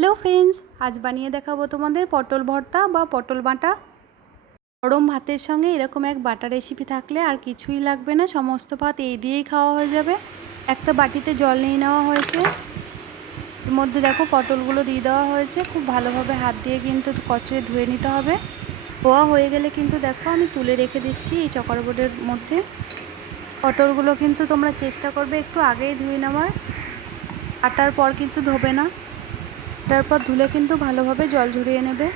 Hello friends, আজ বানিয়ে দেখাবো তোমাদের পটল ভর্তা বা পটল বাটা। গরম ভাতের সঙ্গে এরকম এক বাটা রেসিপি থাকলে আর কিছুই লাগবে না, সমস্ত ভাত এই দিয়েই খাওয়া হয়ে যাবে। একটা বাটিতে জল নিয়ে নেওয়া হয়েছে। এর মধ্যে দেখো পটলগুলো দিয়ে দেওয়া হয়েছে, খুব ভালোভাবে হাত দিয়ে কিন্তু কচড়ে ধুয়ে নিতে হবে। ধোয়া হয়ে গেলে কিন্তু দেখো আমি তুলে রেখে দিচ্ছি এই চকর বোর্ডের মধ্যে। পটলগুলো কিন্তু তোমরা চেষ্টা করবে একটু আগেই ধুয়ে নেওয়ার। আটার পর কিন্তু ধোবে না। তারপর ধুলে কিন্তু ভালোভাবে জল ঝরিয়ে নেবে।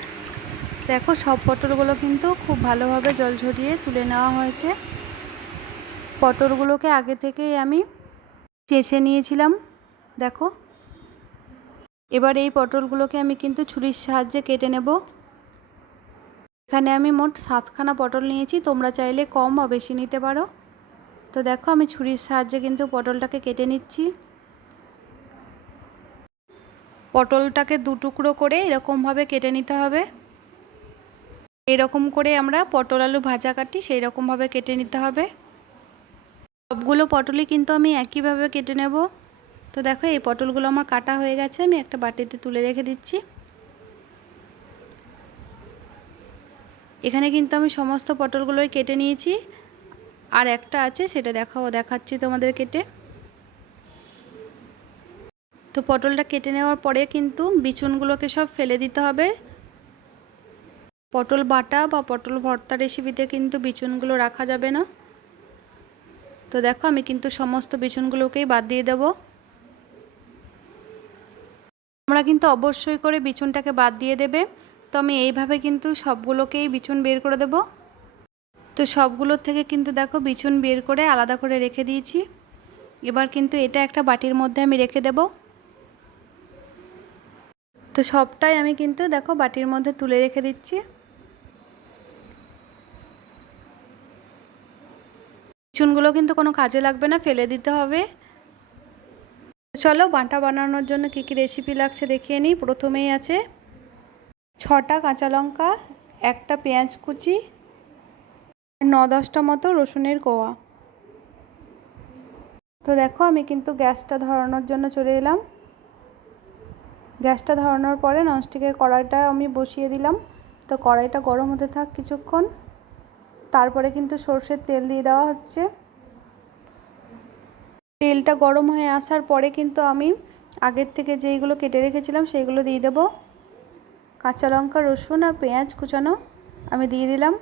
দেখো সব পটলগুলো কিন্তু খুব ভালোভাবে জল ঝরিয়ে তুলে নেওয়া হয়েছে। পটলগুলোকে আগে থেকেই আমি চেঁচে নিয়েছিলাম, দেখো। এবার এই পটলগুলোকে আমি কিন্তু ছুরির সাহায্যে কেটে নেব। এখানে আমি মোট সাতখানা পটল নিয়েছি, তোমরা চাইলে কম বা বেশি নিতে পারো। তো দেখো আমি ছুরির সাহায্যে কিন্তু পটলটাকে কেটে নিচ্ছি। পটলটাকে দু টুকরো করে এরকমভাবে কেটে নিতে হবে। এরকম করে আমরা পটল আলু ভাজা কাটি সেই রকমভাবে কেটে নিতে হবে। সবগুলো পটলই কিন্তু আমি একইভাবে কেটে নেব। তো দেখো, এই পটলগুলো আমার কাটা হয়ে গেছে, আমি একটা বাটিতে তুলে রেখে দিচ্ছি। এখানে কিন্তু আমি সমস্ত পটলগুলোই কেটে নিয়েছি। আর একটা আছে, সেটা দেখাও, দেখাচ্ছি তোমাদের কেটে। তো পটলটা কেটে নেওয়ার পরে কিন্তু বিচুনগুলোকে সব ফেলে দিতে হবে। পটল বাটা বা পটল ভর্তা রেসিপিতে কিন্তু বিচুনগুলো রাখা যাবে না। তো দেখো আমি কিন্তু সমস্ত বিচুনগুলোকেই বাদ দিয়ে দেব। তোমরা কিন্তু অবশ্যই করে বিচুনটাকে বাদ দিয়ে দেবে। তো আমি এইভাবে কিন্তু সবগুলোকেই বিচুন বের করে দেব। তো সবগুলোর থেকে কিন্তু দেখো বিচুন বের করে আলাদা করে রেখে দিয়েছি। এবার কিন্তু এটা একটা বাটির মধ্যে আমি রেখে দেবো। তো সবটাই আমি কিন্তু দেখো বাটির মধ্যে তুলে রেখে দিচ্ছি। চুনগুলো কিন্তু কোনো কাজে লাগবে না, ফেলে দিতে হবে। চলো বাটা বানানোর জন্য কী কী রেসিপি লাগছে দেখিয়ে নিই। প্রথমেই আছে ছটা কাঁচা লঙ্কা, একটা পেঁয়াজ কুচি ন দশটা মতো রসুনের কোয়া। তো দেখো আমি কিন্তু গ্যাসটা ধরানোর জন্য চলে এলাম। গ্যাসটা ধরানোর পরে ননস্টিকের কড়াইটা আমি বসিয়ে দিলাম। তো কড়াইটা গরম হতে থাক কিছুক্ষণ। তারপরে কিন্তু সর্ষের তেল দিয়ে দেওয়া হচ্ছে। তেলটা গরম হয়ে আসার পরে কিন্তু আমি আগের থেকে যেইগুলো কেটে রেখেছিলাম সেইগুলো দিয়ে দেব। কাঁচা লঙ্কা, রসুন আর পেঁয়াজ কুচানো আমি দিয়ে দিলাম।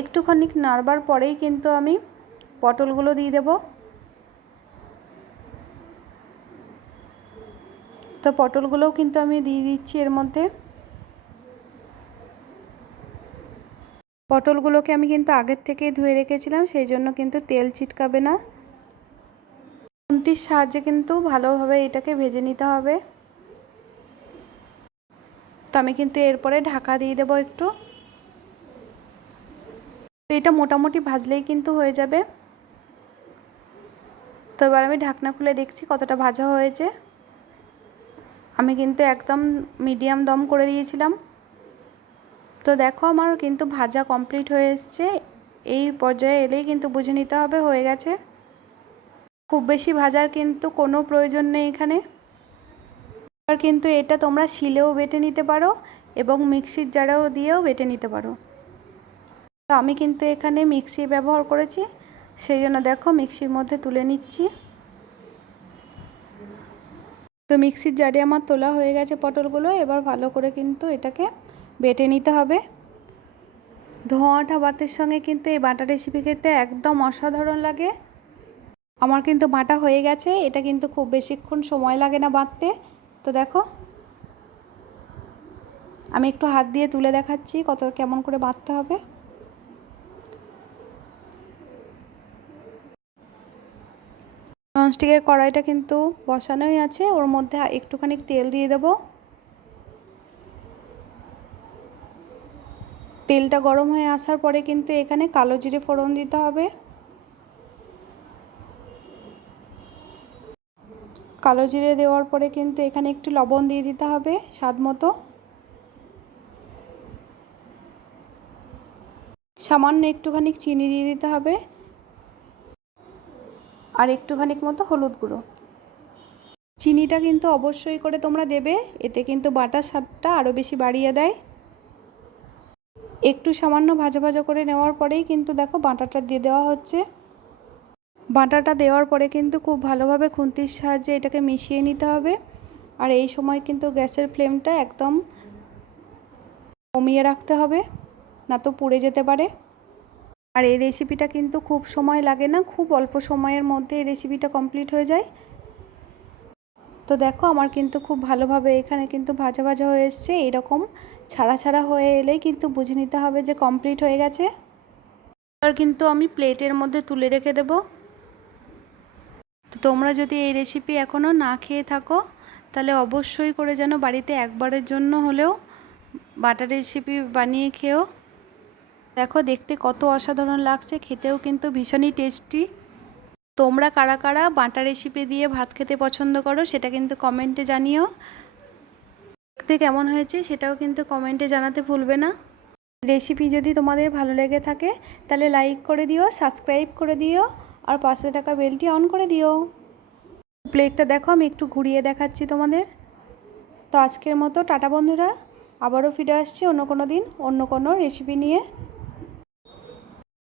একটুখানি নাড়বার পরেই কিন্তু আমি পটলগুলো দিয়ে দেবো। তো পটলগুলোও কিন্তু আমি দিয়ে দিচ্ছি এর মধ্যে। পটলগুলোকে আমি কিন্তু আগের থেকেই ধুয়ে রেখেছিলাম, সেই জন্য কিন্তু তেল ছিটকাবে না। খুন্তির সাহায্যে কিন্তু ভালোভাবে এটাকে ভেজে নিতে হবে। তো আমি কিন্তু এরপরে ঢাকা দিয়ে দেবো একটু। তো এটা মোটামুটি ভাজলেই কিন্তু হয়ে যাবে। তো এবার আমি ঢাকনা খুলে দেখছি কতটা ভাজা হয়েছে। আমি কিন্তু একদম মিডিয়াম দম করে দিয়েছিলাম। তো দেখো আমার কিন্তু ভাজা কমপ্লিট হয়ে এসছে। এই পর্যায়ে এলেই কিন্তু বুঝে নিতে হবে, হয়ে গেছে। খুব বেশি ভাজার কিন্তু কোনো প্রয়োজন নেই এখানে। আর কিন্তু এটা তোমরা শিলেও বেটে নিতে পারো এবং মিক্সির জারেও দিয়েও বেটে নিতে পারো। তো আমি কিন্তু এখানে মিক্সি ব্যবহার করেছি, সেই জন্য দেখো মিক্সির মধ্যে তুলে নিচ্ছি। তো মিক্সির জারে আমার তোলা হয়ে গেছে পটলগুলো, এবার ভালো করে কিন্তু এটাকে বেটে নিতে হবে। ধোঁয়াটা ভাতের সঙ্গে কিন্তু এই বাটা রেসিপি খেতে একদম অসাধারণ লাগে। আমার কিন্তু বাটা হয়ে গেছে, এটা কিন্তু খুব বেশিক্ষণ সময় লাগে না বাঁধতে। তো দেখো, আমি একটু হাত দিয়ে তুলে দেখাচ্ছি কত কেমন করে বাঁধতে হবে। ননস্টিকের কড়াইটা কিন্তু বসানোই আছে। ওর মধ্যে একটুখানি তেল দিয়ে দেব। তেলটা গরম হয়ে আসার পরে কিন্তু এখানে কালো জিরে ফোড়ন দিতে হবে। কালো জিরে দেওয়ার পরে কিন্তু এখানে একটু লবণ দিয়ে দিতে হবে স্বাদ মতো। সামান্য একটুখানি চিনি দিয়ে দিতে হবে। আর একটুখানিক মতো হলুদ গুঁড়ো। চিনিটা কিন্তু অবশ্যই করে তোমরা দেবে, এতে কিন্তু বাটার স্বাদটা আরও বেশি বাড়িয়ে দেয়। একটু সামান্য ভাজা ভাজা করে নেওয়ার পরেই কিন্তু দেখো বাটাটা দিয়ে দেওয়া হচ্ছে। বাটাটা দেওয়ার পরে কিন্তু খুব ভালোভাবে খুন্তির সাহায্যে এটাকে মিশিয়ে নিতে হবে। আর এই সময় কিন্তু গ্যাসের ফ্লেমটা একদম কমিয়ে রাখতে হবে, না তো পুড়ে যেতে পারে। আর এই রেসিপিটা কিন্তু খুব সময় লাগে না, খুব অল্প সময়ের মধ্যে এই রেসিপিটা কমপ্লিট হয়ে যায়। তো দেখো আমার কিন্তু খুব ভালোভাবে এখানে কিন্তু ভাজা ভাজা হয়ে এসছে, এরকম ছাড়া ছাড়া হয়ে এলেই কিন্তু বুঝে নিতে হবে যে কমপ্লিট হয়ে গেছে। আর কিন্তু আমি প্লেটের মধ্যে তুলে রেখে দেব। তো তোমরা যদি এই রেসিপি এখনও না খেয়ে থাকো, তাহলে অবশ্যই করে যেন বাড়িতে একবারের জন্য হলেও বাটার রেসিপি বানিয়ে খেও দেখো, দেখতে কত অসাধারণ লাগছে, খেতেও কিন্তু ভীষণই টেস্টি তোমরা কারা কারা বাটা রেসিপি দিয়ে ভাত খেতে পছন্দ করো, সেটা কিন্তু কমেন্টে জানিও। দেখতে কেমন হয়েছে, সেটাও কিন্তু কমেন্টে জানাতে ভুলবে না। রেসিপি যদি তোমাদের ভালো লেগে থাকে, তাহলে লাইক করে দিও সাবস্ক্রাইব করে দিও, আর পাশে থাকা বেলটি অন করে দিও। প্লেটটা দেখো, আমি একটু ঘুরিয়ে দেখাচ্ছি তোমাদের। তো আজকের মতো, টাটা বন্ধুরা। আবারও ফিরে আসছি অন্য কোনো দিন, অন্য কোনো রেসিপি নিয়ে।